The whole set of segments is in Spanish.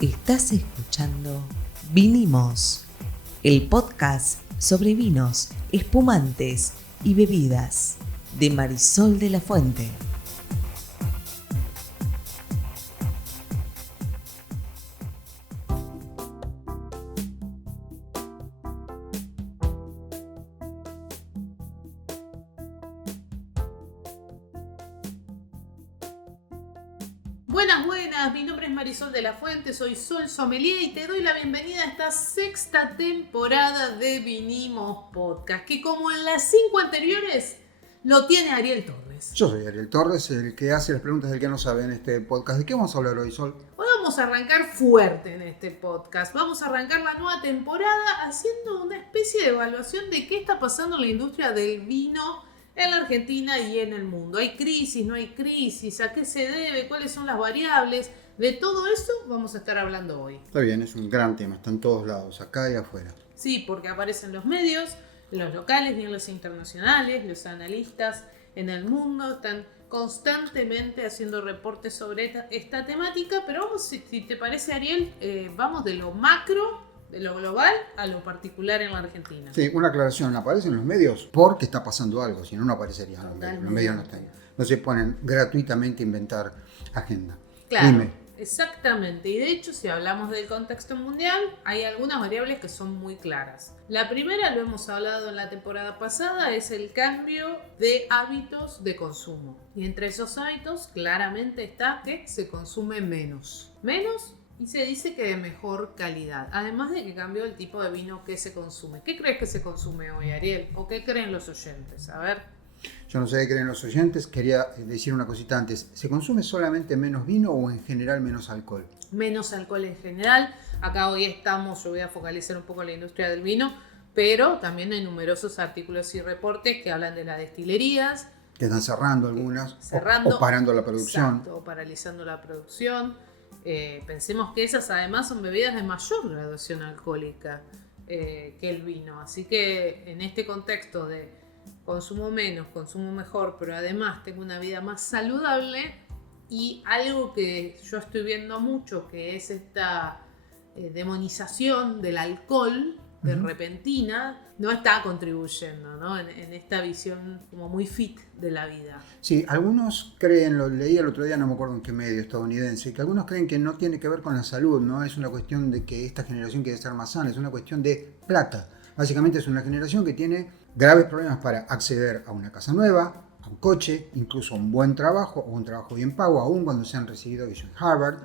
Estás escuchando Vinimos, el podcast sobre vinos, espumantes y bebidas de Marisol de la Fuente. Buenas, mi nombre es Marisol de la Fuente, soy Sol Sommelier y te doy la bienvenida a esta sexta temporada de Vinimos Podcast, que como en las 5 anteriores lo tiene Ariel Torres. Yo soy Ariel Torres, el que hace las preguntas del que no sabe en este podcast. ¿De qué vamos a hablar hoy, Sol? Hoy vamos a arrancar fuerte en este podcast, vamos a arrancar la nueva temporada haciendo una especie de evaluación de qué está pasando en la industria del vino en la Argentina y en el mundo. ¿Hay crisis? ¿No hay crisis? ¿A qué se debe? ¿Cuáles son las variables? De todo eso vamos a estar hablando hoy. Está bien, es un gran tema, está en todos lados, acá y afuera. Sí, porque aparecen los medios, los locales y los internacionales, los analistas en el mundo están constantemente haciendo reportes sobre esta temática, pero vamos, si te parece, Ariel, vamos de lo macro, de lo global a lo particular en la Argentina. Sí, una aclaración, aparece en los medios porque está pasando algo, si no, no aparecería en los medios. Los medios no se ponen gratuitamente a inventar agenda. Claro. Dime. Exactamente, y de hecho si hablamos del contexto mundial hay algunas variables que son muy claras. La primera, lo hemos hablado en la temporada pasada, es el cambio de hábitos de consumo. Y entre esos hábitos claramente está que se consume menos. Menos y se dice que de mejor calidad. Además de que cambió el tipo de vino que se consume. ¿Qué crees que se consume hoy, Ariel? ¿O qué creen los oyentes? A ver. Yo no sé qué creen los oyentes, quería decir una cosita antes. ¿Se consume solamente menos vino o en general menos alcohol? Menos alcohol en general. Acá hoy yo voy a focalizar un poco en la industria del vino, pero también hay numerosos artículos y reportes que hablan de las destilerías. Que están cerrando algunas, cerrando, o parando la producción. Exacto, o paralizando la producción. Pensemos que esas además son bebidas de mayor graduación alcohólica que el vino. Así que en este contexto de consumo menos, consumo mejor, pero además tengo una vida más saludable, y algo que yo estoy viendo mucho, que es esta demonización del alcohol de repentina, no está contribuyendo, ¿no? en esta visión como muy fit de la vida. Sí, algunos creen, lo leí el otro día, no me acuerdo en qué medio estadounidense, que algunos creen que no tiene que ver con la salud, no es una cuestión de que esta generación quiere estar más sana, es una cuestión de plata. Básicamente es una generación que tiene graves problemas para acceder a una casa nueva, a un coche, incluso a un buen trabajo o un trabajo bien pago, aún cuando se han recibido en Harvard.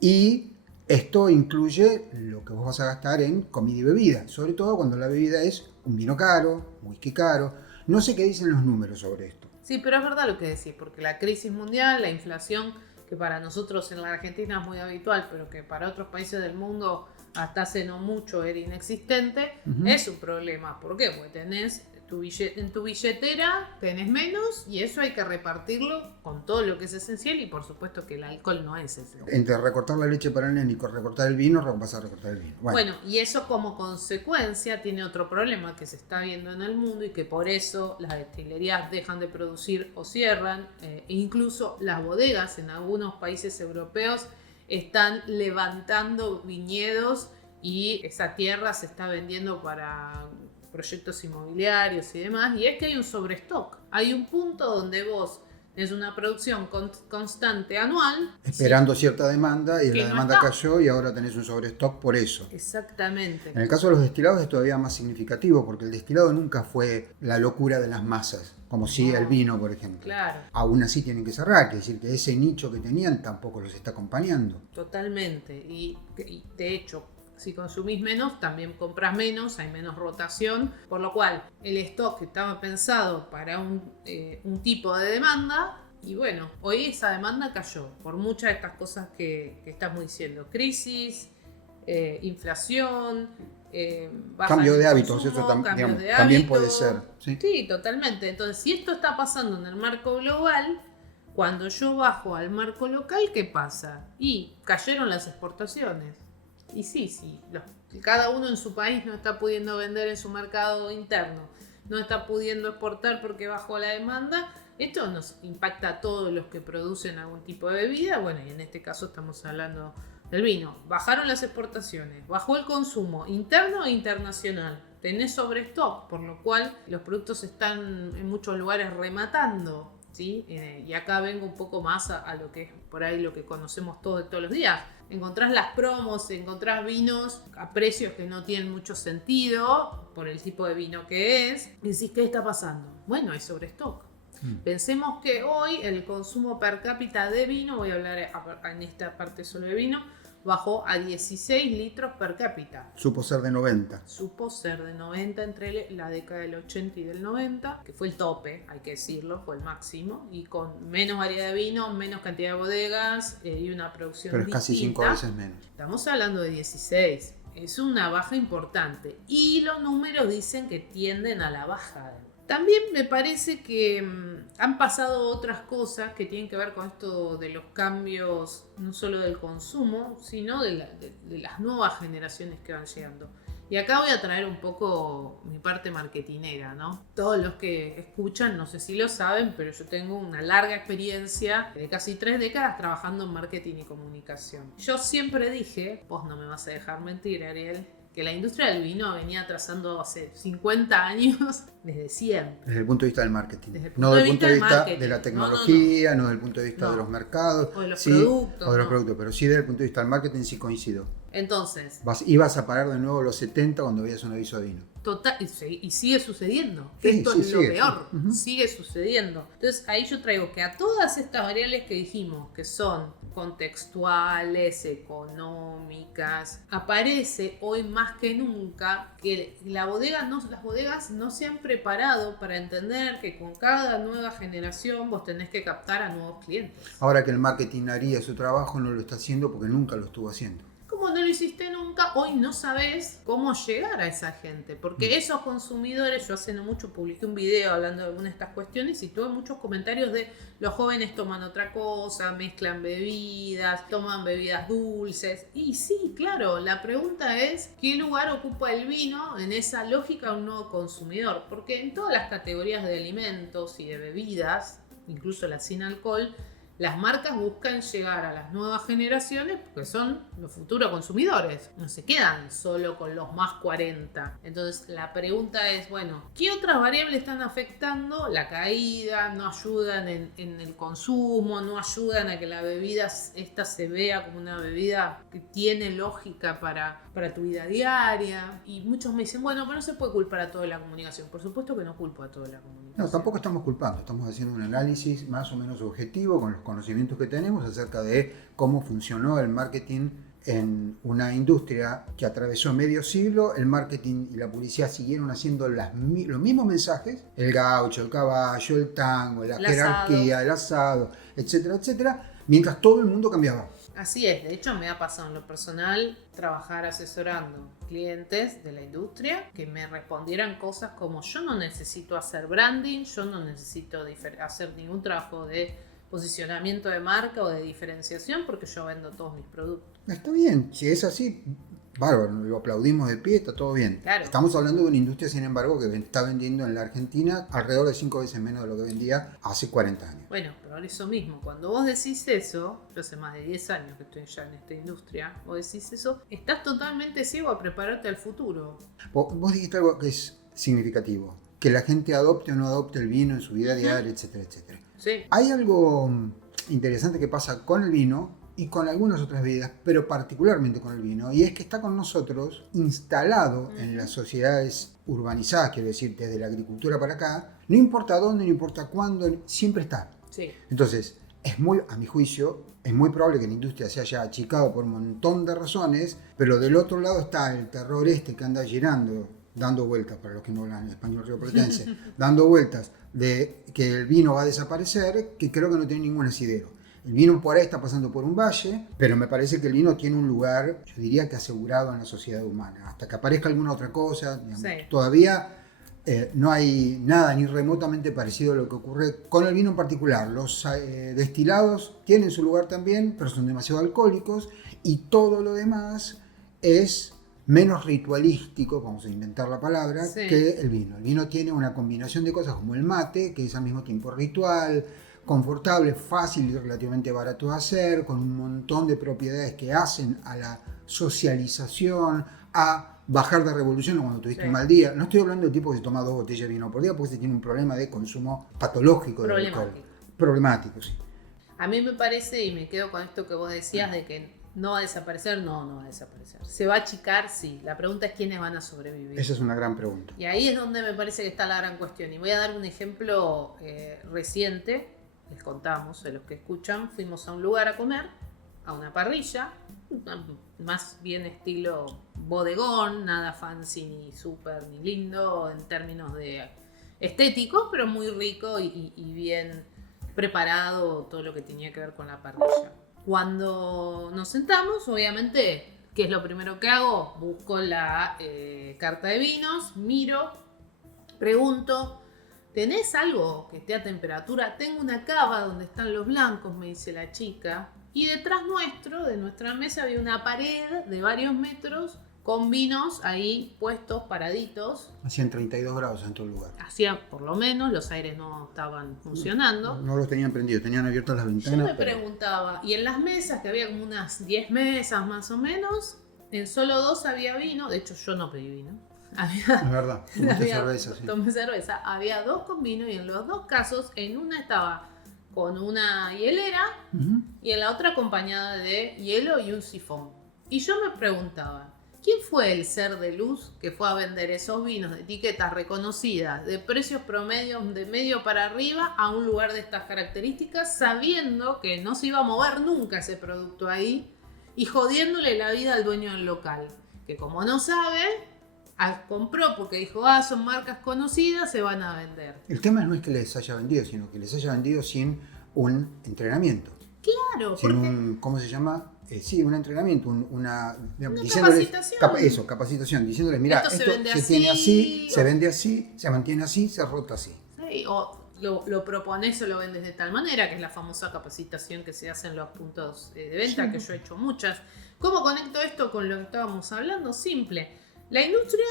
Y esto incluye lo que vos vas a gastar en comida y bebida, sobre todo cuando la bebida es un vino caro, un whisky caro. No sé qué dicen los números sobre esto. Sí, pero es verdad lo que decís, porque la crisis mundial, la inflación, que para nosotros en la Argentina es muy habitual, pero que para otros países del mundo hasta hace no mucho era inexistente, es un problema. ¿Por qué? Porque tenés en tu billetera tenés menos, y eso hay que repartirlo con todo lo que es esencial, y por supuesto que el alcohol no es esencial. Entre recortar la leche para el nene y recortar el vino, vas a recortar el vino. Bueno, y eso como consecuencia tiene otro problema que se está viendo en el mundo, y que por eso las destilerías dejan de producir o cierran, e incluso las bodegas en algunos países europeos están levantando viñedos, y esa tierra se está vendiendo para proyectos inmobiliarios y demás, y es que hay un sobrestock. Hay un punto donde vos tenés una producción constante anual, esperando cierta demanda, y la demanda está. cayó y ahora tenés un sobrestock por eso. Exactamente. En el caso de los destilados es todavía más significativo, porque el destilado nunca fue la locura de las masas, como si el vino, por ejemplo. Claro. Aún así tienen que cerrar, quiere decir que ese nicho que tenían tampoco los está acompañando. Totalmente. Y de hecho, si consumís menos, también compras menos, hay menos rotación, por lo cual el stock estaba pensado para un tipo de demanda, y bueno, hoy esa demanda cayó por muchas de estas cosas que estamos diciendo: crisis, inflación, cambio de hábitos, consumo, eso también hábitos. puede ser. Sí, totalmente. Entonces, si esto está pasando en el marco global, cuando yo bajo al marco local, ¿qué pasa? Y cayeron las exportaciones. Y sí, cada uno en su país no está pudiendo vender en su mercado interno, no está pudiendo exportar porque bajó la demanda. Esto nos impacta a todos los que producen algún tipo de bebida. Bueno, y en este caso estamos hablando el vino, bajaron las exportaciones, bajó el consumo interno e internacional. Tenés sobrestock, por lo cual los productos están en muchos lugares rematando, ¿sí? Y acá vengo un poco más a lo que es por ahí lo que conocemos todos de todos los días. Encontrás las promos, encontrás vinos a precios que no tienen mucho sentido por el tipo de vino que es. Y decís, ¿qué está pasando? Bueno, hay sobrestock. Pensemos que hoy el consumo per cápita de vino, voy a hablar en esta parte solo de vino, bajó a 16 litros per cápita. Supo ser de 90. Supo ser de 90 entre la década del 80 y del 90, que fue el tope, hay que decirlo, fue el máximo, y con menos variedad de vino, menos cantidad de bodegas y una producción Pero es distinta. casi 5 veces menos. Estamos hablando de 16. Es una baja importante. Y los números dicen que tienden a la baja. También me parece que han pasado otras cosas que tienen que ver con esto de los cambios, no solo del consumo, sino de las nuevas generaciones que van llegando. Y acá voy a traer un poco mi parte marketinera, ¿no? Todos los que escuchan, no sé si lo saben, pero yo tengo una larga experiencia de casi 3 décadas trabajando en marketing y comunicación. Yo siempre dije, vos no me vas a dejar mentir, Ariel, que la industria del vino venía atrasando hace 50 años desde siempre. Desde el punto de vista del marketing. No desde el punto de vista de la tecnología, no desde el punto de vista de los mercados. O de los sí, productos. O de los productos, pero sí desde el punto de vista del marketing sí coincido. Entonces... Ibas a parar de nuevo los 70 cuando veías un aviso de vino. Total, y sigue sucediendo. Sí, Esto sí, es lo sigue, peor. sí. Sigue sucediendo. Entonces ahí yo traigo que a todas estas variables que dijimos, que son contextuales, económicas, aparece hoy más que nunca que las bodegas no se han preparado para entender que con cada nueva generación vos tenés que captar a nuevos clientes. Ahora que el marketing haría su trabajo, no lo está haciendo porque nunca lo estuvo haciendo. Como no lo hiciste nunca, hoy no sabés cómo llegar a esa gente. Porque esos consumidores, yo hace no mucho publiqué un video hablando de algunas de estas cuestiones y tuve muchos comentarios de los jóvenes toman otra cosa, mezclan bebidas, toman bebidas dulces. Y sí, claro, la pregunta es ¿qué lugar ocupa el vino en esa lógica de un nuevo consumidor? Porque en todas las categorías de alimentos y de bebidas, incluso las sin alcohol, las marcas buscan llegar a las nuevas generaciones porque son los futuros consumidores. No se quedan solo con los más 40. Entonces la pregunta es, bueno, ¿qué otras variables están afectando la caída? ¿No ayudan en el consumo? ¿No ayudan a que la bebida esta se vea como una bebida que tiene lógica para tu vida diaria? Y muchos me dicen, bueno, pero no se puede culpar a toda la comunicación. Por supuesto que no culpo a toda la comunicación. No, tampoco estamos culpando. Estamos haciendo un análisis más o menos objetivo con los conocimientos que tenemos acerca de cómo funcionó el marketing en una industria que atravesó medio siglo. El marketing y la publicidad siguieron haciendo los mismos mensajes: el gaucho, el caballo, el tango, la jerarquía, el asado, etcétera, etcétera, mientras todo el mundo cambiaba. Así es, de hecho me ha pasado en lo personal trabajar asesorando clientes de la industria que me respondieran cosas como: yo no necesito hacer branding, yo no necesito hacer ningún trabajo de posicionamiento de marca o de diferenciación porque yo vendo todos mis productos. Está bien, si es así, bárbaro, lo aplaudimos de pie, está todo bien. Claro. Estamos hablando de una industria, sin embargo, que está vendiendo en la Argentina alrededor de 5 veces menos de lo que vendía hace 40 años. Bueno, pero eso mismo, cuando vos decís eso, yo hace más de 10 años que estoy ya en esta industria, vos decís eso, estás totalmente ciego a prepararte al futuro. Vos dijiste algo que es significativo, que la gente adopte o no adopte el vino en su vida diaria, etcétera, etcétera. Sí. Hay algo interesante que pasa con el vino y con algunas otras bebidas, pero particularmente con el vino, y es que está con nosotros instalado en las sociedades urbanizadas, quiero decir, desde la agricultura para acá, no importa dónde, no importa cuándo, siempre está. Sí. Entonces, a mi juicio, es muy probable que la industria se haya achicado por un montón de razones, pero del otro lado está el terror que anda girando, dando vueltas, para los que no hablan español rioplatense, dando vueltas de que el vino va a desaparecer, que creo que no tiene ningún asidero. El vino por ahí está pasando por un valle, pero me parece que el vino tiene un lugar, yo diría que asegurado en la sociedad humana. Hasta que aparezca alguna otra cosa, digamos, sí. Todavía no hay nada ni remotamente parecido a lo que ocurre con el vino en particular. Los destilados tienen su lugar también, pero son demasiado alcohólicos, y todo lo demás es menos ritualístico, vamos a inventar la palabra, sí. que el vino. El vino tiene una combinación de cosas como el mate, que es al mismo tiempo ritual, confortable, fácil y relativamente barato de hacer, con un montón de propiedades que hacen a la socialización, a bajar de revolución cuando tuviste un mal día. No estoy hablando del tipo que se toma 2 botellas de vino por día porque se tiene un problema de consumo patológico de alcohol. Problemático, sí. A mí me parece, y me quedo con esto que vos decías, de que no va a desaparecer, no va a desaparecer. ¿Se va a achicar? Sí. La pregunta es quiénes van a sobrevivir. Esa es una gran pregunta. Y ahí es donde me parece que está la gran cuestión. Y voy a dar un ejemplo reciente. Les contamos, a los que escuchan, fuimos a un lugar a comer, a una parrilla, más bien estilo bodegón, nada fancy ni súper ni lindo en términos de estéticos, pero muy rico y bien preparado todo lo que tenía que ver con la parrilla. Cuando nos sentamos, obviamente, ¿qué es lo primero que hago? Busco la carta de vinos, miro, pregunto, ¿tenés algo que esté a temperatura? Tengo una cava donde están los blancos, me dice la chica. Y detrás de nuestra mesa, había una pared de varios metros con vinos ahí puestos, paraditos. Hacían 32 grados en todo el lugar. Hacía, por lo menos, los aires no estaban funcionando. No los tenían prendidos, tenían abiertas las ventanas. Yo me preguntaba, y en las mesas, que había como unas 10 mesas más o menos, en solo 2 había vino. De hecho, yo no pedí vino. Es verdad, tomé cerveza. Había 2 con vino y en los 2 casos, en una estaba con una hielera y en la otra acompañada de hielo y un sifón. Y yo me preguntaba, ¿quién fue el ser de luz que fue a vender esos vinos de etiquetas reconocidas, de precios promedios de medio para arriba, a un lugar de estas características, sabiendo que no se iba a mover nunca ese producto ahí y jodiéndole la vida al dueño del local? Que como no sabe, compró porque dijo, son marcas conocidas, se van a vender. El tema no es que les haya vendido, sino que les haya vendido sin un entrenamiento. Claro, sin un, ¿cómo se llama? Sí, un entrenamiento, una capacitación. Capacitación, diciéndoles, mira, esto se tiene así, se vende así, se mantiene así, se rota así. Sí, o lo propones o lo vendes de tal manera, que es la famosa capacitación que se hace en los puntos de venta, que yo he hecho muchas. ¿Cómo conecto esto con lo que estábamos hablando? Simple. La industria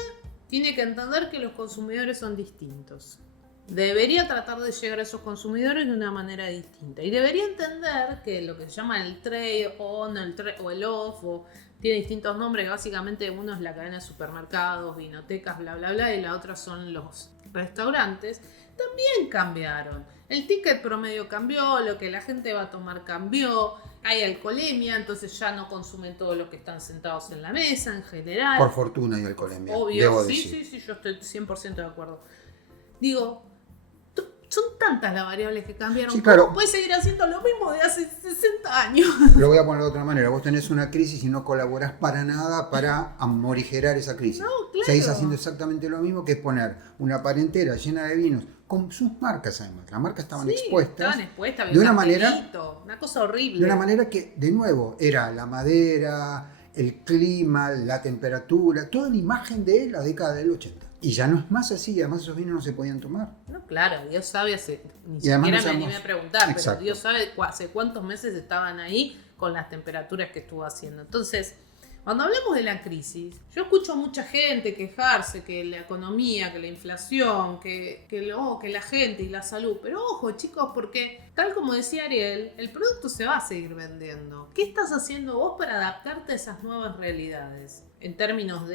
tiene que entender que los consumidores son distintos. Debería tratar de llegar a esos consumidores de una manera distinta. Y debería entender que lo que se llama el trade on, o el off, tiene distintos nombres. Básicamente uno es la cadena de supermercados, vinotecas, bla, bla, bla, y la otra son los restaurantes. También cambiaron. El ticket promedio cambió, lo que la gente va a tomar cambió. Hay alcoholemia, entonces ya no consumen todos los que están sentados en la mesa en general. Por fortuna hay alcoholemia. Obvio, sí, yo estoy 100% de acuerdo. Digo, son tantas las variables que cambiaron. Sí, claro. Puedes seguir haciendo lo mismo de hace 60 años. Lo voy a poner de otra manera. Vos tenés una crisis y no colaborás para nada para morigerar esa crisis. No, claro. Seguís haciendo exactamente lo mismo, que es poner una parentera llena de vinos con sus marcas además. Las marcas estaban expuestas. De una manera, una cosa horrible. De una manera que, de nuevo, era la madera, el clima, la temperatura, toda la imagen de la década del 80. Y ya no es más así, además esos vinos no se podían tomar. No, claro, Dios sabe, ni siquiera me animé a preguntar, exacto, pero Dios sabe hace cuántos meses estaban ahí con las temperaturas que estuvo haciendo. Entonces, cuando hablamos de la crisis, yo escucho a mucha gente quejarse que la economía, que la inflación, que la gente y la salud. Pero ojo, chicos, porque tal como decía Ariel, el producto se va a seguir vendiendo. ¿Qué estás haciendo vos para adaptarte a esas nuevas realidades? En términos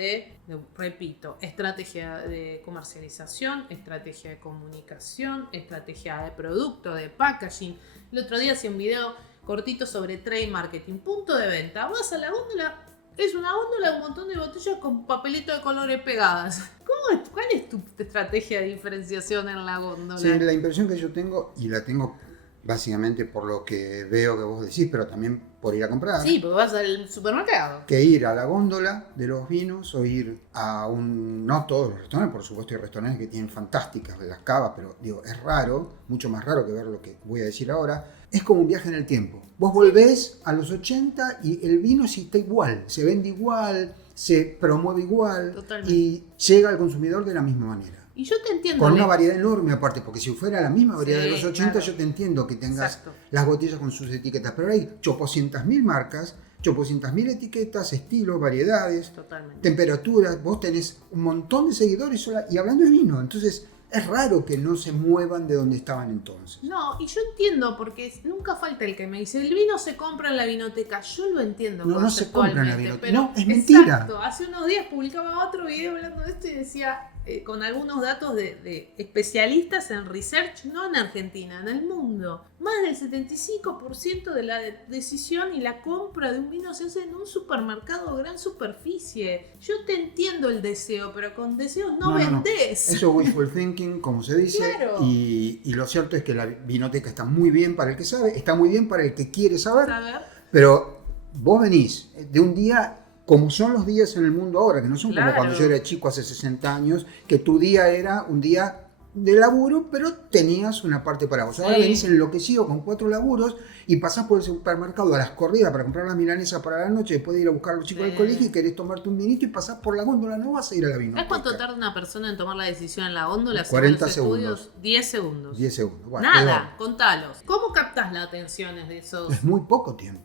repito, estrategia de comercialización, estrategia de comunicación, estrategia de producto, de packaging. El otro día hacía un video cortito sobre trade marketing, punto de venta. Vas a la góndola, es una góndola, un montón de botellas con papelito de colores pegadas. ¿Cuál es tu estrategia de diferenciación en la góndola? Sí, la impresión que yo tengo, y la tengo básicamente por lo que veo que vos decís, pero también por ir a comprar. Sí, porque vas al supermercado. Que ir a la góndola de los vinos o ir a no todos los restaurantes, por supuesto hay restaurantes que tienen fantásticas las cavas, pero digo, es raro, mucho más raro que ver lo que voy a decir ahora. Es como un viaje en el tiempo. Vos volvés a los 80 y el vino sí está igual, se vende igual, se promueve igual. Totalmente. Y llega al consumidor de la misma manera. Y yo te entiendo. Con una variedad enorme aparte, porque si fuera la misma variedad de los 80, claro, yo te entiendo que tengas exacto, las botellas con sus etiquetas, pero hay 800.000 marcas, 800.000 etiquetas, estilos, variedades, totalmente, temperaturas, vos tenés un montón de seguidores y hablando de vino, entonces es raro que no se muevan de donde estaban entonces. No, y yo entiendo, porque nunca falta el que me dice, el vino se compra en la vinoteca. Yo lo entiendo No se compra en la conceptualmente, vinoteca. pero No, es mentira. exacto, hace unos días publicaba otro video hablando de esto y decía, con algunos datos de especialistas en research, no en Argentina, en el mundo, más del 75% de la decisión y la compra de un vino se hace en un supermercado de gran superficie. Yo te entiendo el deseo, pero con deseos no vendés. Eso es wishful thinking, como se dice, Claro. y lo cierto es que la vinoteca está muy bien para el que sabe, está muy bien para el que quiere saber, ¿Saber? pero vos venís de un día como son los días en el mundo ahora, que no son Claro. como cuando yo era chico hace 60 años, que tu día era un día de laburo, pero tenías una parte para vos. Ahora Sí. venís enloquecido con 4 laburos y pasás por el supermercado a las corridas para comprar las milanesas para la noche, después de ir a buscar a los chicos Sí. del colegio y querés tomarte un vinito y pasás por la góndola, no vas a ir a la vinoteca. ¿Sabes cuánto tarda una persona en tomar la decisión en la góndola? 40 según los segundos. estudios? 10 segundos. 10 segundos. Bueno, Nada, contalos. ¿Cómo captás la atención de esos? es muy poco tiempo.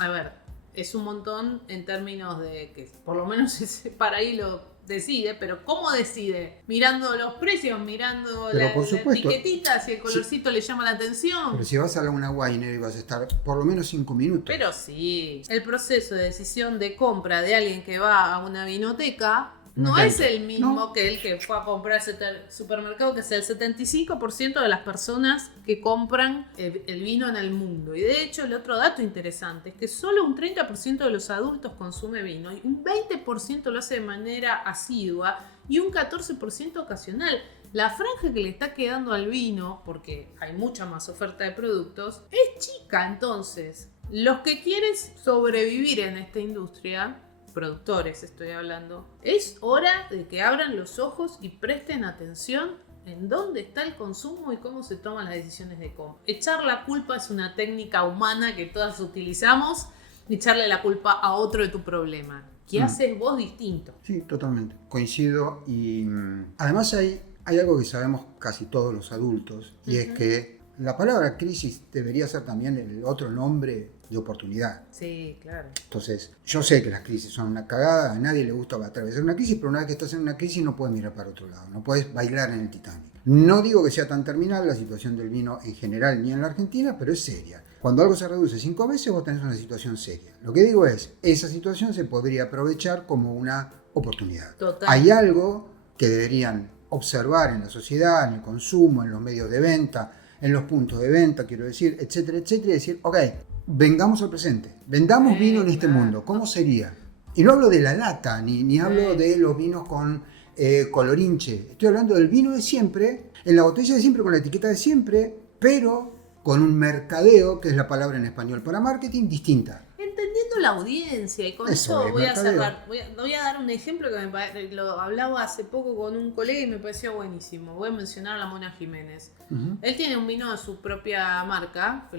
A ver, es un montón en términos de que por lo menos ese para ahí lo decide, pero ¿cómo decide? Mirando los precios, mirando Pero la por supuesto. etiquetita, si el colorcito le llama la atención. Pero si vas a una winery vas a estar por lo menos 5 minutos. Pero sí, el proceso de decisión de compra de alguien que va a una vinoteca no No es tanto. el mismo No. que el que fue a comprar ese supermercado, que es el 75% de las personas que compran el vino en el mundo. Y de hecho, el otro dato interesante es que solo un 30% de los adultos consume vino y un 20% lo hace de manera asidua y un 14% ocasional. La franja que le está quedando al vino, porque hay mucha más oferta de productos, es chica. Entonces, los que quieren sobrevivir en esta industria, productores estoy hablando, es hora de que abran los ojos y presten atención en dónde está el consumo y cómo se toman las decisiones de compra. Echar la culpa es una técnica humana que todas utilizamos, echarle la culpa a otro de tu problema. ¿Qué haces vos distinto? Sí, totalmente. Coincido y además hay algo que sabemos casi todos los adultos y es que la palabra crisis debería ser también el otro nombre de oportunidad. Sí, claro. Entonces, yo sé que las crisis son una cagada, a nadie le gusta atravesar una crisis, pero una vez que estás en una crisis no puedes mirar para otro lado, no puedes bailar en el Titanic. No digo que sea tan terminal la situación del vino en general ni en la Argentina, pero es seria. Cuando algo se reduce 5 veces vos tenés una situación seria. Lo que digo es, esa situación se podría aprovechar como una oportunidad. Total. Hay algo que deberían observar en la sociedad, en el consumo, en los medios de venta, en los puntos de venta, quiero decir, etcétera, etcétera, y decir, ok, vengamos al presente, vendamos vino en este mundo, ¿cómo sería? Y no hablo de la lata, ni hablo de los vinos con colorinche, estoy hablando del vino de siempre, en la botella de siempre, con la etiqueta de siempre, pero con un mercadeo, que es la palabra en español para marketing, distinta. Entendiendo la audiencia, y con Eso eso es, voy a mercadeo. cerrar. Voy a dar un ejemplo que lo hablaba hace poco con un colega y me pareció buenísimo. Voy a mencionar a la Mona Jiménez. Él tiene un vino de su propia marca,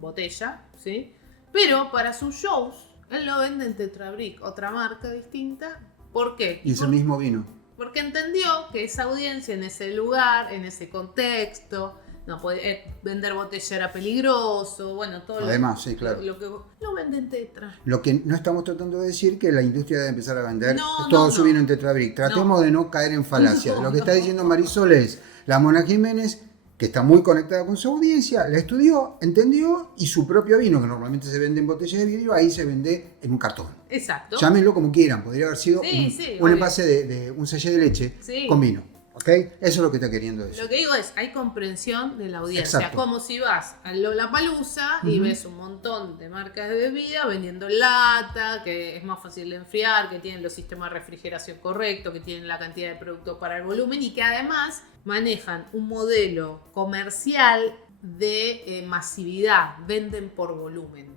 botella, ¿sí? Pero para sus shows, él lo vende en Tetrabric, otra marca distinta. ¿Por qué? Y es el mismo vino. Porque entendió que esa audiencia en ese lugar, en ese contexto, no puede vender botella era peligroso, bueno, todo Además, sí, claro. lo que lo venden Tetra. Lo que no estamos tratando de decir que la industria debe empezar a vender No, todo no, su no. vino en Tetrabric. Tratemos de no caer en falacias. No, Lo que está no. diciendo Marisol es, la Mona Jiménez, que está muy conectada con su audiencia, la estudió, entendió, y su propio vino, que normalmente se vende en botellas de vidrio, ahí se vende en un cartón. Exacto. Llámenlo como quieran, podría haber sido Sí, un obvio. envase de un sachet de leche Sí. con vino. ¿Ok? Eso es lo que está queriendo decir. Lo que digo es, hay comprensión de la audiencia. Exacto. Como si vas a Lollapalooza y ves un montón de marcas de bebida vendiendo en lata, que es más fácil de enfriar, que tienen los sistemas de refrigeración correctos, que tienen la cantidad de productos para el volumen y que además manejan un modelo comercial de masividad, venden por volumen.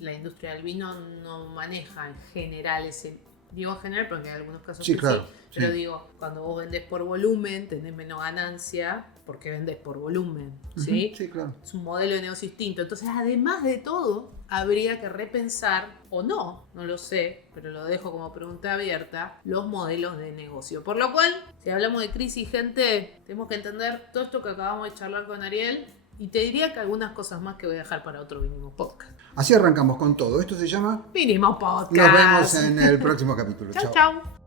La industria del vino no maneja en general ese... Digo en general porque hay algunos casos Sí, que claro, sí, pero sí. digo, cuando vos vendés por volumen, tenés menos ganancia porque vendés por volumen, ¿sí? Sí, claro. Es un modelo de negocio distinto. Entonces, además de todo, habría que repensar, o no lo sé, pero lo dejo como pregunta abierta, los modelos de negocio. Por lo cual, si hablamos de crisis, gente, tenemos que entender todo esto que acabamos de charlar con Ariel. Y te diría que algunas cosas más que voy a dejar para otro Vinimos Podcast. Así arrancamos con todo. Esto se llama... Vinimos Podcast. Nos vemos en el próximo capítulo. Chau, Chao. chau.